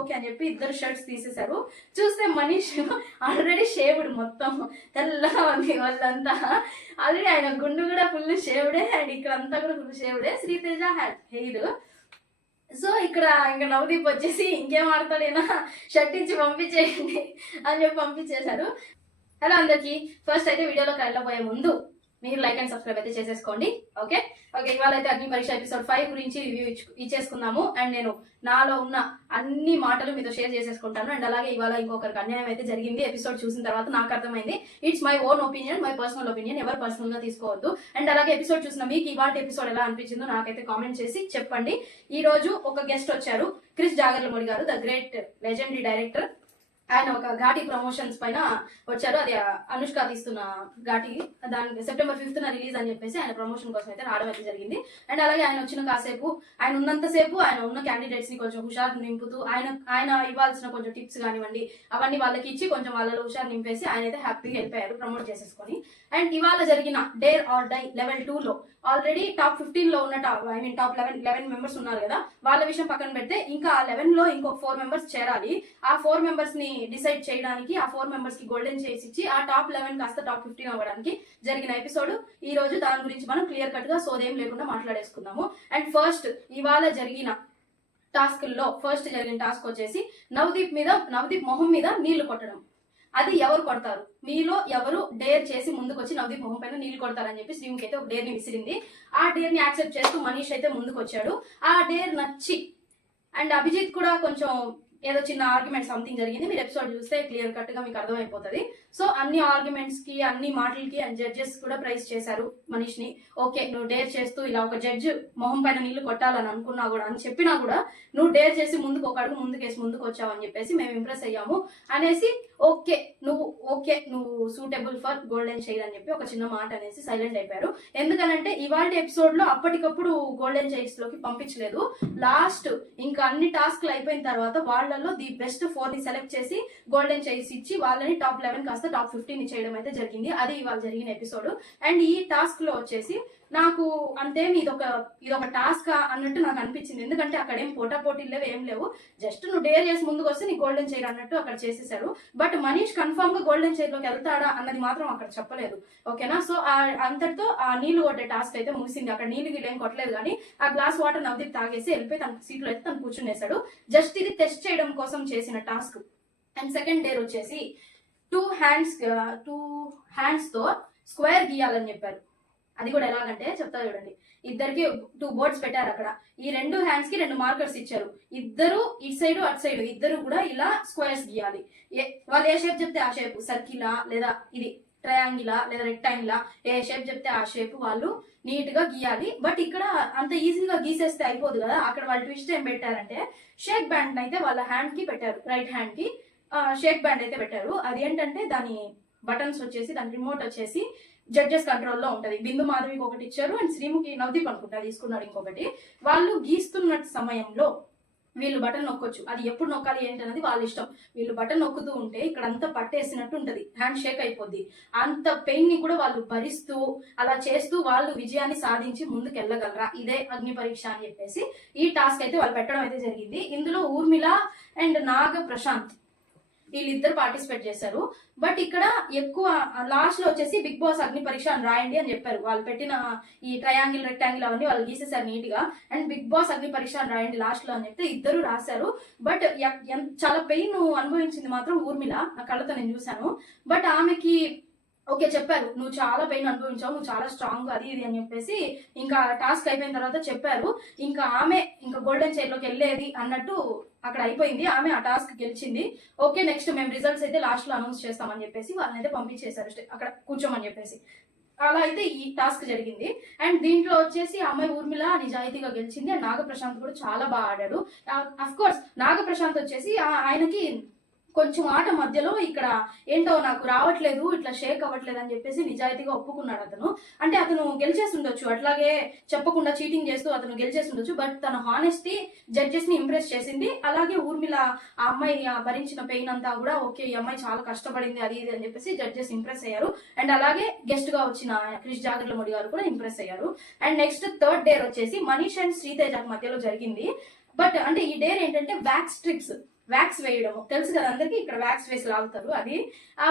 Okay అని చెప్పి ఇద్దరు షర్ట్స్ తీసేశారు. చూస్తే మనీష్ ఆల్రెడీ షేవ్డ్ మొత్తం. తెల్లగా ఉంది వాళ్ళంతా ఆల్రెడీ ఆయన గుండు కూడా ఫుల్ షేవ్డే అండ్ ఇక్కడ అంతా కూడా ఫుల్ షేవ్డే శ్రీతేజ హెయిర్ సో ఇక్కడ ఇంకా నవదీప్ వచ్చేసి ఇంకేం ఆడతాడేనా? షర్ట్ ఇచ్చి పంపించేయండి అని చెప్పి పంపించేశారు. హలో అందరికీ. ఫస్ట్ అయితే వీడియోలోకి వెళ్ళబోయే ముందు మీరు లైక్ అండ్ సబ్స్క్రైబ్ అయితే చేసేసుకోండి. ఓకే? ఓకే ఇవాళ అయితే అగ్ని పరీక్ష ఎపిసోడ్ ఫైవ్ గురించి రివ్యూ ఇచ్చేసుకున్నాము అండ్ నేను నాలో ఉన్న అన్ని మాటలు మీతో షేర్ చేసేసుకుంటాను. అండ్ అలాగే ఇవాళ ఇంకొకరికి అన్యాయం అయితే జరిగింది. ఎపిసోడ్ చూసిన తర్వాత నాకు అర్థమైంది. It's my own opinion my personal opinion ఎవరు పర్సనల్గా తీసుకోవద్దు. అండ్ అలాగే ఎపిసోడ్ చూసిన మీకు ఇవాళ ఎపిసోడ్ ఎలా అనిపించిందో నాకైతే కామెంట్ చేసి చెప్పండి. ఈ రోజు ఒక గెస్ట్ వచ్చారు. క్రిస్ జాగర్లమూడి గారు ద గ్రేట్ లెజెండరీ డైరెక్టర్ ఆయన ఒక ఘాటి ప్రమోషన్స్ పైన వచ్చారు. అది అనుష్క తీస్తున్న ఘాటి. దాని సెప్టెంబర్ ఫిఫ్త్ రిలీజ్ అని చెప్పేసి ఆయన ప్రమోషన్ కోసం అయితే రావడం అయితే జరిగింది. అండ్ అలాగే ఆయన వచ్చిన కాసేపు ఆయన ఉన్నంతసేపు ఆయన ఉన్న క్యాండిడేట్స్ని కొంచెం హుషారు నింపుతూ ఆయన ఆయన ఇవ్వాల్సిన కొంచెం టిప్స్ కానివ్వండి అవన్నీ వాళ్ళకి ఇచ్చి కొంచెం వాళ్ళలో హుషారు నింపేసి ఆయన అయితే హ్యాపీగా వెళ్ళిపోయారు ప్రమోట్ చేసేసుకొని. అండ్ ఇవాళ జరిగిన dare or die level two లో ఆల్రెడీ టాప్ ఫిఫ్టీన్లో ఉన్న top I mean top eleven eleven members ఉన్నారు కదా. వాళ్ళ విషయం పక్కన పెడితే ఇంకా ఆ లెవెన్లో ఇంకో ఫోర్ మెంబర్స్ చేరాలి. ఆ ఫోర్ మెంబర్స్ని డిసైడ్ చేయడానికి ఆ ఫోర్ మెంబర్స్కి గోల్డెన్ చేసి ఇచ్చి ఆ టాప్ లెవెన్ కాస్త టాప్ ఫిఫ్టీన్ అవ్వడానికి జరిగిన ఎపిసోడ్ ఈ రోజు దాని గురించి మనం క్లియర్ కట్గా సోదేం లేకుండా మాట్లాడేసుకుందాము. అండ్ ఫస్ట్ ఇవాళ జరిగిన టాస్క్లో ఫస్ట్ జరిగిన టాస్క్ వచ్చేసి నవదీప్ మీద నవదీప్ మొహం మీద నీళ్ళు కొట్టడం. అది ఎవరు కొడతారు? మీలో ఎవరు డేర్ చేసి ముందుకు వచ్చి నవదీప్ మొహం పైన నీళ్ళు కొడతారని చెప్పి శ్రీముఖి అయితే ఒక డేర్ని విసిరింది. ఆ డేర్ని యాక్సెప్ట్ చేస్తూ మనీష్ అయితే ముందుకు వచ్చాడు ఆ డేర్ నచ్చి అండ్ అభిజిత్ కూడా కొంచెం ఏదో చిన్న ఆర్గ్యుమెంట్ సంథింగ్ జరిగింది మీరు ఎపిసోడ్ చూస్తే క్లియర్ కట్గా మీకు అర్థమైపోతుంది. సో అన్ని ఆర్గ్యుమెంట్స్కి అన్ని మాటలకి అండ్ జడ్జెస్ కూడా ప్రైజ్ చేశారు మనీష్ని ఓకే నువ్వు డేర్ చేస్తూ ఇలా ఒక జడ్జ్ మొహం పైన నీళ్ళు కొట్టాలని అనుకున్నా కూడా అని చెప్పినా కూడా నువ్వు డేర్ చేసి ముందుకు ఒక అడుగు ముందుకేసి ముందుకు వచ్చావు అని చెప్పేసి మేము ఇంప్రెస్ అయ్యాము అనేసి ఓకే నువ్వు ఓకే నువ్వు సూటబుల్ ఫర్ గోల్డెన్ చైర్ అని చెప్పి ఒక చిన్న మాట అనేసి సైలెంట్ అయిపోయారు. ఎందుకనంటే ఇవాళ ఎపిసోడ్లో అప్పటికప్పుడు గోల్డెన్ చైర్స్లోకి పంపించలేదు. లాస్ట్ ఇంకా అన్ని టాస్క్లు అయిపోయిన తర్వాత వాళ్ళలో ది బెస్ట్ ఫోర్ని సెలెక్ట్ చేసి గోల్డెన్ చైర్స్ ఇచ్చి వాళ్ళని టాప్ లెవెన్ కాస్త టాప్ ఫిఫ్టీన్ చేయడం అయితే జరిగింది. అది ఇవాళ జరిగిన ఎపిసోడ్ అండ్ ఈ టాస్క్లో వచ్చేసి నాకు అంతేమి ఇదొక ఇదొక టాస్క్ అన్నట్టు నాకు అనిపించింది. ఎందుకంటే అక్కడ ఏం పోటా పోటీలు లేవు ఏం లేవు. జస్ట్ నువ్వు డేర్ చేసి ముందుకు వస్తే నీ గోల్డెన్ చైర్ అన్నట్టు అక్కడ చేసేసారు. బట్ బట్ మనీష్ కన్ఫర్మ్గా గోల్డెన్ చైర్లోకి వెళ్తాడా అన్నది మాత్రం అక్కడ చెప్పలేదు. ఓకేనా సో ఆ అంతటితో ఆ నీళ్ళు కొట్టే టాస్క్ అయితే ముగిసింది. అక్కడ నీళ్ళు గిళ్ళు ఏం కొట్టలేదు కానీ ఆ గ్లాస్ వాటర్ నవ్వుతీ తాగేసి వెళ్ళిపోయి తన సీట్లో అయితే తను కూర్చునేశాడు. జస్ట్ ఇది టెస్ట్ చేయడం కోసం చేసిన టాస్క్ అండ్ సెకండ్ డేర్ వచ్చేసి టూ హ్యాండ్స్ టూ హ్యాండ్స్తో స్క్వేర్ గీయాలని చెప్పారు. అది కూడా ఎలాగంటే చెప్తా చూడండి. ఇద్దరికి టూ బోర్డ్స్ పెట్టారు అక్కడ. ఈ రెండు హ్యాండ్స్కి రెండు మార్కర్స్ ఇచ్చారు. ఇద్దరు ఇటు సైడ్ అటు సైడ్ ఇద్దరు కూడా ఇలా స్క్వేర్స్ గీయాలి. ఏ- వాళ్ళు ఏ షేప్ చెప్తే ఆ షేప్ సర్కిలా లేదా ఇది ట్రయాంగిలా లేదా రెక్టాంగిలా ఏ షేప్ చెప్తే ఆ షేప్ వాళ్ళు నీట్గా గీయాలి. బట్ ఇక్కడ అంత ఈజీగా గీసేస్తే అయిపోదు కదా. అక్కడ వాళ్ళు ట్విస్ట్ ఏం పెట్టారంటే షేక్ బ్యాండ్ అయితే వాళ్ళ హ్యాండ్కి పెట్టారు. రైట్ హ్యాండ్కి షేక్ బ్యాండ్ అయితే పెట్టారు. అది ఏంటంటే దాని బటన్స్ వచ్చేసి దాని రిమోట్ వచ్చేసి జడ్జెస్ కంట్రోల్లో ఉంటది. బిందు మాధవికి ఒకటి ఇచ్చారు అండ్ శ్రీముఖి నవదీప్ అనుకుంటా తీసుకున్నాడు ఇంకొకటి. వాళ్ళు గీస్తున్న సమయంలో వీళ్ళు బటన్ నొక్కొచ్చు. అది ఎప్పుడు నొక్కాలి ఏంటనేది వాళ్ళ ఇష్టం. వీళ్ళు బటన్ నొక్కుతూ ఉంటే ఇక్కడ అంతా పట్టేసినట్టు ఉంటది. హ్యాండ్ షేక్ అయిపోద్ది. అంత పెయిన్ని కూడా వాళ్ళు భరిస్తూ అలా చేస్తూ వాళ్ళు విజయాన్ని సాధించి ముందుకు వెళ్ళగలరా ఇదే అగ్ని పరీక్ష అని చెప్పేసి ఈ టాస్క్ అయితే వాళ్ళు పెట్టడం అయితే జరిగింది. ఇందులో ఊర్మిళ అండ్ నాగ ప్రశాంత్ వీళ్ళిద్దరు పార్టిసిపేట్ చేశారు. బట్ ఇక్కడ ఎక్కువ లాస్ట్లో వచ్చేసి బిగ్ బాస్ అగ్ని పరీక్ష అని రాయండి అని చెప్పారు. వాళ్ళు పెట్టిన ఈ ట్రయాంగిల్ రెక్టాంగిల్ అవన్నీ వాళ్ళు గీసేసారు నీట్గా. And Bigg Boss Agni Pariksha అని రాయండి లాస్ట్లో అని చెప్తే ఇద్దరు రాశారు. బట్ చాలా పెయిన్ అనుభవించింది మాత్రం ఊర్మిళ. నా కళ్ళతో నేను చూశాను. బట్ ఆమెకి ఓకే చెప్పారు. నువ్వు చాలా పెయిన్ అనుభవించావు నువ్వు చాలా స్ట్రాంగ్ అది ఇది అని చెప్పేసి ఇంకా టాస్క్ అయిపోయిన తర్వాత చెప్పారు. ఇంకా ఆమె ఇంకా గోల్డెన్ చైర్లోకి వెళ్ళేది అన్నట్టు అక్కడ అయిపోయింది. ఆమె ఆ టాస్క్ గెలిచింది. ఓకే నెక్స్ట్ మేము రిజల్ట్స్ అయితే లాస్ట్లో అనౌన్స్ చేస్తామని చెప్పేసి వాళ్ళని అయితే పంపించేశారు అక్కడ కూర్చోమని చెప్పేసి. అలా అయితే ఈ టాస్క్ జరిగింది. అండ్ దీంట్లో వచ్చేసి అమ్మాయి ఊర్మిళ నిజాయితీగా గెలిచింది. అండ్ నాగప్రశాంత్ కూడా చాలా బాగా ఆడాడు. అఫ్ కోర్స్ నాగప్రశాంత్ వచ్చేసి ఆయనకి కొంచెం ఆట మధ్యలో ఇక్కడ ఏంటో నాకు రావట్లేదు ఇట్లా షేక్ అవ్వట్లేదు అని చెప్పేసి నిజాయితీగా ఒప్పుకున్నాడు అతను. అంటే అతను గెలిచేసి ఉండొచ్చు అట్లాగే చెప్పకుండా చీటింగ్ చేస్తూ అతను గెలిచేసి ఉండొచ్చు బట్ తన హానెస్టీ జడ్జెస్ని ఇంప్రెస్ చేసింది. అలాగే ఊర్మిళ ఆ అమ్మాయి ఆ భరించిన పెయిన్ అంతా కూడా ఓకే ఈ అమ్మాయి చాలా కష్టపడింది అది ఇది అని చెప్పేసి జడ్జెస్ ఇంప్రెస్ అయ్యారు. అండ్ అలాగే గెస్ట్గా వచ్చిన క్రిష్ జాగర్లమూడి గారు కూడా ఇంప్రెస్ అయ్యారు. అండ్ నెక్స్ట్ థర్డ్ డేర్ వచ్చేసి మనీష్ అండ్ శ్రీతేజ మధ్యలో జరిగింది. బట్ అంటే ఈ డేర్ ఏంటంటే బ్యాక్ స్ట్రిక్స్ వ్యాక్స్ వేయడం. తెలుసు కదా అందరికి ఇక్కడ వ్యాక్స్ వేసి లాగుతారు అది.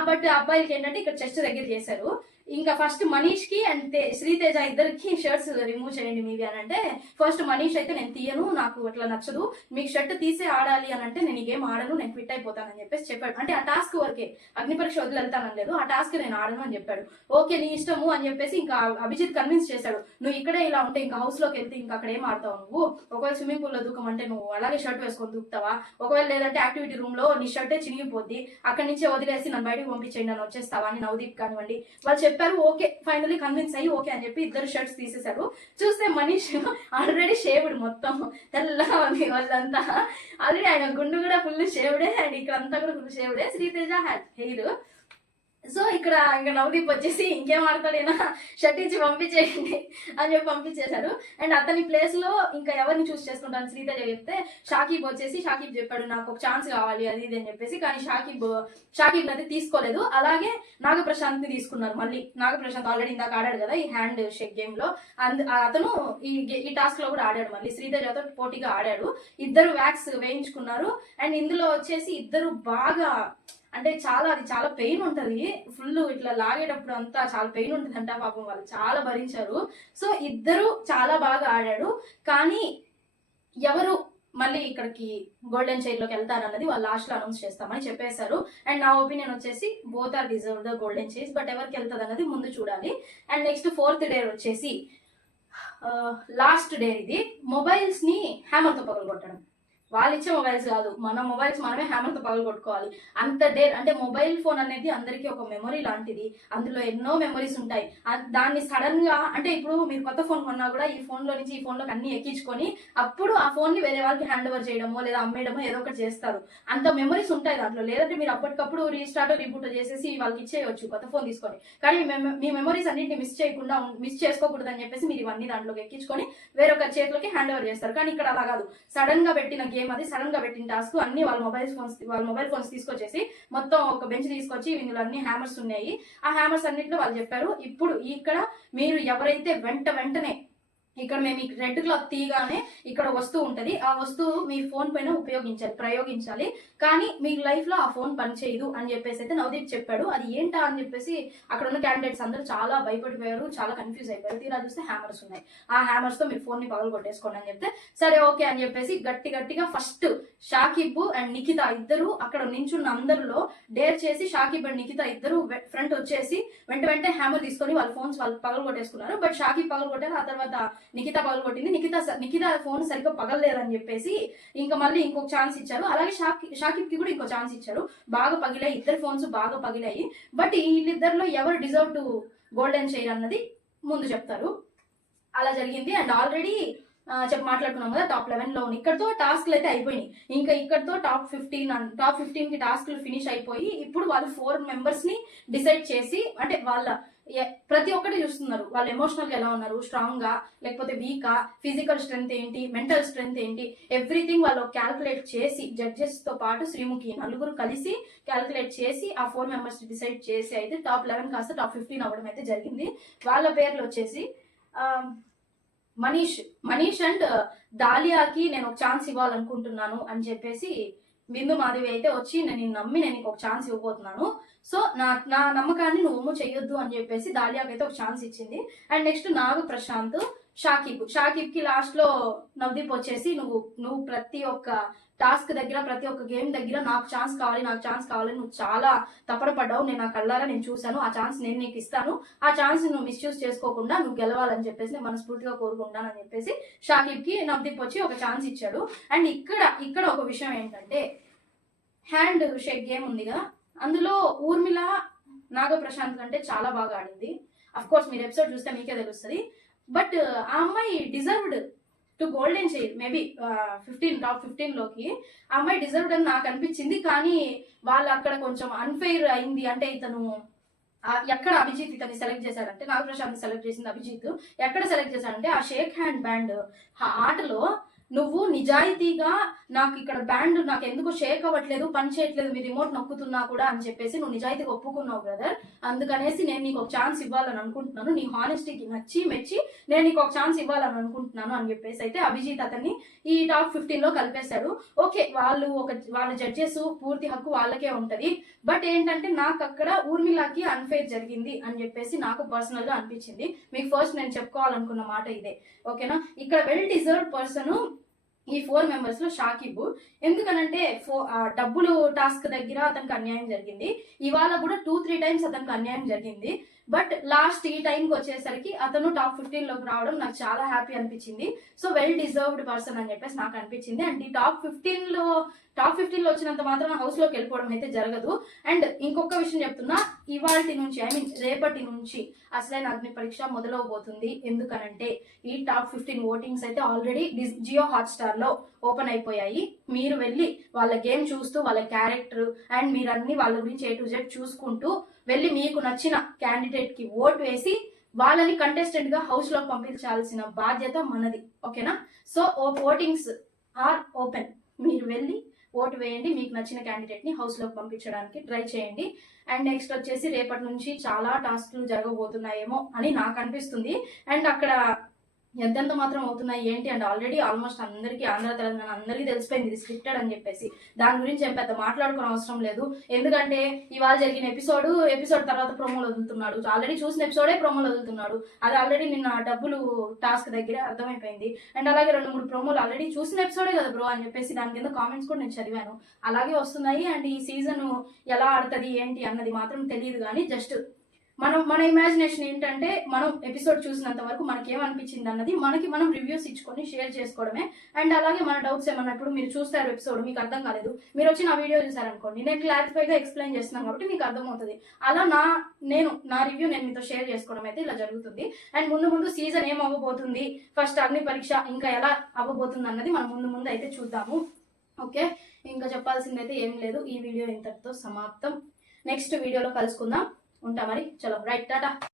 బట్ అబ్బాయిలకి ఏంటంటే ఇక్కడ చెస్ట్ దగ్గర చేశారు. ఇంకా ఫస్ట్ మనీష్కి అండ్ శ్రీతేజ ఇద్దరికి షర్ట్స్ రిమూవ్ చేయండి మీవి అని అంటే ఫస్ట్ మనీష్ అయితే నేను తీయను నాకు అట్లా నచ్చదు. మీకు షర్ట్ తీసే ఆడాలి అని అంటే నేను ఏం ఆడను నేను ఫిట్ అయిపోతానని చెప్పేసి చెప్పాడు. అంటే ఆ టాస్క్ వరకే అగ్నిపరీక్ష వదిలి వెళ్తానని లేదు ఆ టాస్క్ నేను ఆడను అని చెప్పాడు. ఓకే నీ ఇష్టము అని చెప్పేసి ఇంకా అభిజిత్ కన్విన్స్ చేశాడు. నువ్వు ఇక్కడే ఇలా ఉంటే ఇంకా హౌస్లోకి వెళ్తే ఇంకా అక్కడ ఏం ఆడతావు నువ్వు? ఒకవేళ స్విమ్మింగ్ పూల్లో దూకమంటే నువ్వు అలాగే షర్ట్ వేసుకొని దూకుతావా? ఒకవేళ లేదంటే యాక్టివిటీ రూమ్లో నీ షర్టే చినిగిపోద్ది. అక్కడి నుంచే వదిలేసి నన్ను బయటకు పంపించేయండి నన్ను వచ్చేస్తావా? అని నవదీప్ కానివ్వండి. వాళ్ళు చెప్పారు ఓకే ఫైనలీ కన్విన్స్ అయ్యి ఓకే అని చెప్పి ఇద్దరు షర్ట్స్ తీసేశారు. చూస్తే మనీష్ ఆల్రెడీ షేవ్డ్ మొత్తం. తెల్లగా ఉంది వాళ్ళంతా ఆల్రెడీ ఆయన గుండు కూడా ఫుల్ షేవ్డే అండ్ ఇక్కడ అంతా కూడా ఫుల్ షేవ్డే శ్రీతేజ హెయిర్ సో ఇక్కడ ఇంకా నవదీప్ వచ్చేసి ఇంకేం ఆడతాడైనా షర్ట్ ఇచ్చి పంపించేయండి అని చెప్పి పంపించేశాడు అండ్ అతని ప్లేస్లో ఇంకా ఎవరిని చూస్ చేసుకుంటాను శ్రీతేజ చెప్తే షాకీబ్ వచ్చేసి షాకీబ్ చెప్పాడు నాకు ఒక ఛాన్స్ కావాలి అది ఇది అని చెప్పేసి. కానీ షాకీబ్ షాకీబ్ అయితే తీసుకోలేదు. అలాగే నాగప్రశాంత్ని తీసుకున్నారు మళ్ళీ. నాగప్రశాంత్ ఆల్రెడీ ఇందాక ఆడాడు కదా ఈ హ్యాండ్ షేక్ గేమ్లో. అంద అతను ఈ ఈ టాస్క్లో కూడా ఆడాడు మళ్ళీ. శ్రీతేజతో పోటీగా ఆడాడు. ఇద్దరు వ్యాక్స్ వేయించుకున్నారు. అండ్ ఇందులో వచ్చేసి ఇద్దరు బాగా అంటే చాలా అది చాలా పెయిన్ ఉంటది. ఫుల్ ఇట్లా లాగేటప్పుడు అంతా చాలా పెయిన్ ఉంటుంది అంట పాపం వాళ్ళు. చాలా భరించారు. సో ఇద్దరు చాలా బాగా ఆడాడు కానీ ఎవరు మళ్ళీ ఇక్కడికి గోల్డెన్ చైర్లోకి వెళ్తారన్నది వాళ్ళు లాస్ట్లో అనౌన్స్ చేస్తామని చెప్పేశారు. అండ్ నా ఒపీనియన్ వచ్చేసి both are deserve the golden chairs but ఎవరికి వెళ్తుంది అన్నది ముందు చూడాలి. అండ్ నెక్స్ట్ ఫోర్త్ డే వచ్చేసి uh, లాస్ట్ డే ఇది. మొబైల్స్ని హ్యామర్ పగలగొట్టడం వాళ్ళు ఇచ్చే మొబైల్స్ కాదు. మన మొబైల్స్ మనమే హ్యామర్తో పగలగొట్టుకోవాలి అంత డేర్ అంటే మొబైల్ ఫోన్ అనేది అందరికీ ఒక మెమొరీ లాంటిది. అందులో ఎన్నో మెమొరీస్ ఉంటాయి. దాన్ని సడన్గా అంటే ఇప్పుడు మీరు కొత్త ఫోన్ కొన్నా కూడా ఈ ఫోన్లో నుంచి ఈ ఫోన్లోకి అన్ని ఎక్కించుకొని అప్పుడు ఆ ఫోన్ని వేరే వాళ్ళకి హ్యాండ్ ఓవర్ చేయడమో లేదా అమ్మేయడమో ఏదో ఒకటి చేస్తారు. అంత మెమరీస్ ఉంటాయి దాంట్లో. లేదంటే మీరు అప్పటికప్పుడు రీస్టార్ట్ రీబూట్ చేసేసి వాళ్ళకి ఇచ్చేయచ్చు కొత్త ఫోన్ తీసుకొని. కానీ మీ మెమొరీస్ మెమరీస్ అన్నింటిని మిస్ చేయకుండా మిస్ చేసుకోకూడదు అని చెప్పేసి మీరు ఇవన్నీ దాంట్లోకి ఎక్కించుకొని వేరొక చేతిలోకి హ్యాండ్ ఓవర్ చేస్తారు. కానీ ఇక్కడ అలా కాదు. సడన్గా పెట్టిన గేమ్ అది సడన్గా పెట్టిన టాస్క్ అన్ని వాళ్ళ మొబైల్ ఫోన్స్ వాళ్ళ మొబైల్ ఫోన్స్ తీసుకొచ్చేసి మొత్తం ఒక బెంచ్ తీసుకొచ్చి ఇందులో అన్ని హ్యామర్స్ ఉన్నాయి. ఆ హ్యామర్స్ అన్నింటిలో వాళ్ళు చెప్పారు ఇప్పుడు ఇక్కడ మీరు ఎవరైతే వెంట వెంటనే ఇక్కడ మేము రెడ్ క్లాత్ తీయగానే ఇక్కడ వస్తువు ఉంటుంది ఆ వస్తువు మీ ఫోన్ పైన ఉపయోగించాలి ప్రయోగించాలి కానీ మీ లైఫ్లో ఆ ఫోన్ పనిచేయదు అని చెప్పేసి అయితే నవదీప్ చెప్పాడు. అది ఏంటా అని చెప్పేసి అక్కడ ఉన్న క్యాండిడేట్స్ అందరూ చాలా భయపడిపోయారు చాలా కన్ఫ్యూజ్ అయిపోయారు. తీరా చూస్తే హ్యామర్స్ ఉన్నాయి. ఆ హ్యామర్స్తో మీరు ఫోన్ని పగలు కొట్టేసుకోండి అని చెప్తే సరే ఓకే అని చెప్పేసి గట్టి గట్టిగా ఫస్ట్ షాకిబ్ అండ్ నిఖిత ఇద్దరు అక్కడ నించున్న అందరిలో డేర్ చేసి షాకిబ్ అండ్ నిఖిత ఇద్దరు ఫ్రంట్ వచ్చేసి వెంట వెంటనే హ్యామర్ తీసుకొని వాళ్ళ ఫోన్స్ వాళ్ళు పగలు కొట్టేసుకున్నారు. బట్ షాకిబ్ పగలు కొట్టారు ఆ తర్వాత నిఖిత పగలు కొట్టింది. నిఖిత నిఖిత ఫోన్ సరిగ్గా పగలలేదని చెప్పేసి ఇంకా మళ్ళీ ఇంకొక ఛాన్స్ ఇచ్చారు. అలాగే షాకి షాకిబ్కి కూడా ఇంకో ఛాన్స్ ఇచ్చారు. బాగా పగిలాయి ఇద్దరు ఫోన్స్ బాగా పగిలాయి. బట్ వీళ్ళిద్దరిలో ఎవరు డిజర్వ్ టు గోల్డెన్ చైర్ అన్నది ముందు చెప్తారు. అలా జరిగింది. అండ్ ఆల్రెడీ చెప్పి మాట్లాడుకున్నాం కదా టాప్ లెవెన్లో ఇక్కడతో టాస్క్లు అయితే అయిపోయినాయి. ఇంకా ఇక్కడతో టాప్ ఫిఫ్టీన్ టాప్ ఫిఫ్టీన్కి టాస్క్లు ఫినిష్ అయిపోయి ఇప్పుడు వాళ్ళు ఫోర్ మెంబర్స్ని డిసైడ్ చేసి అంటే వాళ్ళ ప్రతి ఒక్కటి చూస్తున్నారు. వాళ్ళు ఎమోషనల్గా ఎలా ఉన్నారు? స్ట్రాంగ్గా లేకపోతే వీకా ఫిజికల్ స్ట్రెంగ్త్ ఏంటి? మెంటల్ స్ట్రెంగ్త్ ఏంటి? ఎవ్రీథింగ్ వాళ్ళు క్యాల్కులేట్ చేసి జడ్జెస్తో పాటు శ్రీముఖి నలుగురు కలిసి క్యాల్కులేట్ చేసి ఆ ఫోర్ మెంబర్స్ డిసైడ్ చేసి అయితే టాప్ లెవెన్ కాస్త టాప్ ఫిఫ్టీన్ అవ్వడం అయితే జరిగింది. వాళ్ళ పేర్లు వచ్చేసి మనీష్. మనీష్ అండ్ దాలియాకి నేను ఒక ఛాన్స్ ఇవ్వాలనుకుంటున్నాను అని చెప్పేసి బిందు మాధవి అయితే వచ్చి నేను నమ్మి నేను ఒక ఛాన్స్ ఇవ్వబోతున్నాను. సో నా నా నమ్మకాన్ని నువ్వు చెయ్యొద్దు అని చెప్పేసి దాలియాకి అయితే ఒక ఛాన్స్ ఇచ్చింది. అండ్ నెక్స్ట్ నాగు ప్రశాంత్ షాకిబ్ షాకిబ్కి లాస్ట్లో నవదీప్ వచ్చేసి నువ్వు నువ్వు ప్రతి ఒక్క టాస్క్ దగ్గర ప్రతి ఒక్క గేమ్ దగ్గర నాకు ఛాన్స్ కావాలి నాకు ఛాన్స్ కావాలి నువ్వు చాలా తపన పడ్డావు. నేను నా కళ్ళారా నేను చూశాను. ఆ ఛాన్స్ నేను నీకు ఇస్తాను. ఆ ఛాన్స్ నువ్వు మిస్యూజ్ చేసుకోకుండా నువ్వు గెలవాలని చెప్పేసి నేను మనస్ఫూర్తిగా కోరుకుంటానని చెప్పేసి షాకిబ్కి నవ్దీప్ వచ్చి ఒక ఛాన్స్ ఇచ్చాడు. అండ్ ఇక్కడ ఇక్కడ ఒక విషయం ఏంటంటే హ్యాండ్ షేక్ గేమ్ ఉంది కదా. అందులో ఊర్మిళ నాగ ప్రశాంత్ కంటే చాలా బాగా ఆడింది. అఫ్ కోర్స్ మీరు ఎపిసోడ్ చూస్తే మీకే తెలుస్తుంది. బట్ ఆ అమ్మాయి deserved to golden chair maybe fifteen top ఫిఫ్టీన్లోకి. ఆ అమ్మాయి డిజర్వ్డ్ అని నాకు అనిపించింది కానీ వాళ్ళు అక్కడ కొంచెం అన్ఫెయిర్ అయింది. అంటే ఇతను ఎక్కడ అభిజిత్ ఇతన్ని సెలెక్ట్ చేశాడంటే నాగప్రశాంత్ సెలెక్ట్ చేసింది అభిజిత్. ఎక్కడ సెలెక్ట్ చేశాడంటే ఆ షేక్ హ్యాండ్ బ్యాండ్ ఆ ఆటలో నువ్వు నిజాయితీగా నాకు ఇక్కడ బ్యాండ్ నాకు ఎందుకు షేక్ అవ్వట్లేదు పని చేయట్లేదు మీ రిమోట్ నొక్కుతున్నా కూడా అని చెప్పేసి నువ్వు నిజాయితీగా ఒప్పుకున్నావు బ్రదర్ అందుకనేసి నేను నీకు ఒక ఛాన్స్ ఇవ్వాలని అనుకుంటున్నాను. నీ హానెస్టీకి నచ్చి మెచ్చి నేను నీకు ఒక ఛాన్స్ ఇవ్వాలని అనుకుంటున్నాను అని చెప్పేసి అయితే అభిజిత్ అతన్ని ఈ టాప్ ఫిఫ్టీన్లో కలిపేశాడు. ఓకే వాళ్ళు ఒక వాళ్ళ జడ్జెస్ పూర్తి హక్కు వాళ్ళకే ఉంటది. బట్ ఏంటంటే నాకు అక్కడ ఊర్మిళకి అన్ఫేర్ జరిగింది అని చెప్పేసి నాకు పర్సనల్గా అనిపించింది. మీకు ఫస్ట్ నేను చెప్పుకోవాలనుకున్న మాట ఇదే. ఓకేనా ఇక్కడ వెల్ డిజర్వ్ పర్సన్ ఈ ఫోర్ మెంబర్స్లో షాకిబ్. ఎందుకనంటే ఫో డబ్బులు టాస్క్ దగ్గర అతనికి అన్యాయం జరిగింది. ఇవాళ కూడా టూ త్రీ టైమ్స్ అతనికి అన్యాయం జరిగింది. బట్ లాస్ట్ ఈ టైంకి వచ్చేసరికి అతను టాప్ ఫిఫ్టీన్లోకి రావడం నాకు చాలా హ్యాపీ అనిపించింది. సో వెల్ డిజర్వ్డ్ పర్సన్ అని చెప్పేసి నాకు అనిపించింది. అండ్ ఈ టాప్ ఫిఫ్టీన్లో టాప్ ఫిఫ్టీన్లో వచ్చినంత మాత్రం హౌస్లోకి వెళ్ళిపోవడం అయితే జరగదు. అండ్ ఇంకొక విషయం చెప్తున్నా ఇవాళ నుంచి ఐ మీన్ రేపటి నుంచి అసలైన అగ్ని పరీక్ష మొదలవబోతుంది. ఎందుకనంటే ఈ టాప్ ఫిఫ్టీన్ ఓటింగ్స్ అయితే ఆల్రెడీ జియో హాట్స్టార్లో ఓపెన్ అయిపోయాయి. మీరు వెళ్ళి వాళ్ళ గేమ్ చూస్తూ వాళ్ళ క్యారెక్టర్ అండ్ మీరు అన్ని వాళ్ళ గురించి ఏ టు జెడ్ చూసుకుంటూ వెళ్ళి మీకు నచ్చిన క్యాండిడేట్కి ఓటు వేసి వాళ్ళని కంటెస్టెంట్గా హౌస్లో పంపించాల్సిన బాధ్యత మనది. ఓకేనా? సో ఓ ఓటింగ్స్ ఆర్ ఓపెన్ మీరు వెళ్ళి ఓటు వేయండి మీకు నచ్చిన క్యాండిడేట్ని హౌస్లోకి పంపించడానికి ట్రై చేయండి. అండ్ నెక్స్ట్ వచ్చేసి రేపటి నుంచి చాలా టాస్క్లు జరగబోతున్నాయేమో అని నాకు అనిపిస్తుంది. అండ్ అక్కడ ఎంతెంత మాత్రం అవుతున్నాయి ఏంటి అండ్ ఆల్రెడీ ఆల్మోస్ట్ అందరికీ ఆంధ్ర తెలంగాణ అందరికీ తెలిసిపోయింది. ఇది స్క్రిప్టెడ్ అని చెప్పేసి. దాని గురించి ఏం పెద్ద మాట్లాడుకునే అవసరం లేదు. ఎందుకంటే ఇవాళ జరిగిన ఎపిసోడ్ ఎపిసోడ్ తర్వాత ప్రోమోలు వదులుతున్నాడు. ఆల్రెడీ చూసిన ఎపిసోడే ప్రోమోలు వదులుతున్నాడు. అది ఆల్రెడీ నిన్న డబ్బులు టాస్క్ దగ్గర అర్థమైపోయింది. అండ్ అలాగే రెండు మూడు ప్రోమోలు ఆల్రెడీ చూసిన ఎపిసోడే కదా బ్రో అని చెప్పేసి దాని కింద కామెంట్స్ కూడా నేను చదివాను. అలాగే వస్తున్నాయి. అండ్ ఈ సీజన్ ఎలా ఆడుతుంది ఏంటి అన్నది మాత్రం తెలియదు కానీ జస్ట్ మనం మన ఇమాజినేషన్ ఏంటంటే మనం ఎపిసోడ్ చూసినంత వరకు మనకి ఏమనిపించింది అన్నది మనకి మనం రివ్యూస్ ఇచ్చుకొని షేర్ చేసుకోవడమే. అండ్ అలాగే మన డౌట్స్ ఏమన్నా ఇప్పుడు మీరు చూస్తారు ఎపిసోడ్ మీకు అర్థం కాలేదు. మీరు వచ్చి నా వీడియో చూసారనుకోండి నేను క్లారిఫైగా ఎక్స్ప్లెయిన్ చేస్తున్నాను కాబట్టి మీకు అర్థమవుతుంది. అలా నా నేను నా రివ్యూ నేను మీతో షేర్ చేసుకోవడం అయితే ఇలా జరుగుతుంది. అండ్ ముందు ముందు సీజన్ ఏం అవ్వబోతుంది ఫస్ట్ అగ్ని పరీక్ష ఇంకా ఎలా అవ్వబోతుంది అన్నది మనం ముందు ముందు అయితే చూద్దాము. ఓకే? ఇంకా చెప్పాల్సింది అయితే ఏం లేదు. ఈ వీడియో ఇంతటితో సమాప్తం. నెక్స్ట్ వీడియోలో కలుసుకుందాం. ఉంటా మరి? చలో రైట్ టాటా.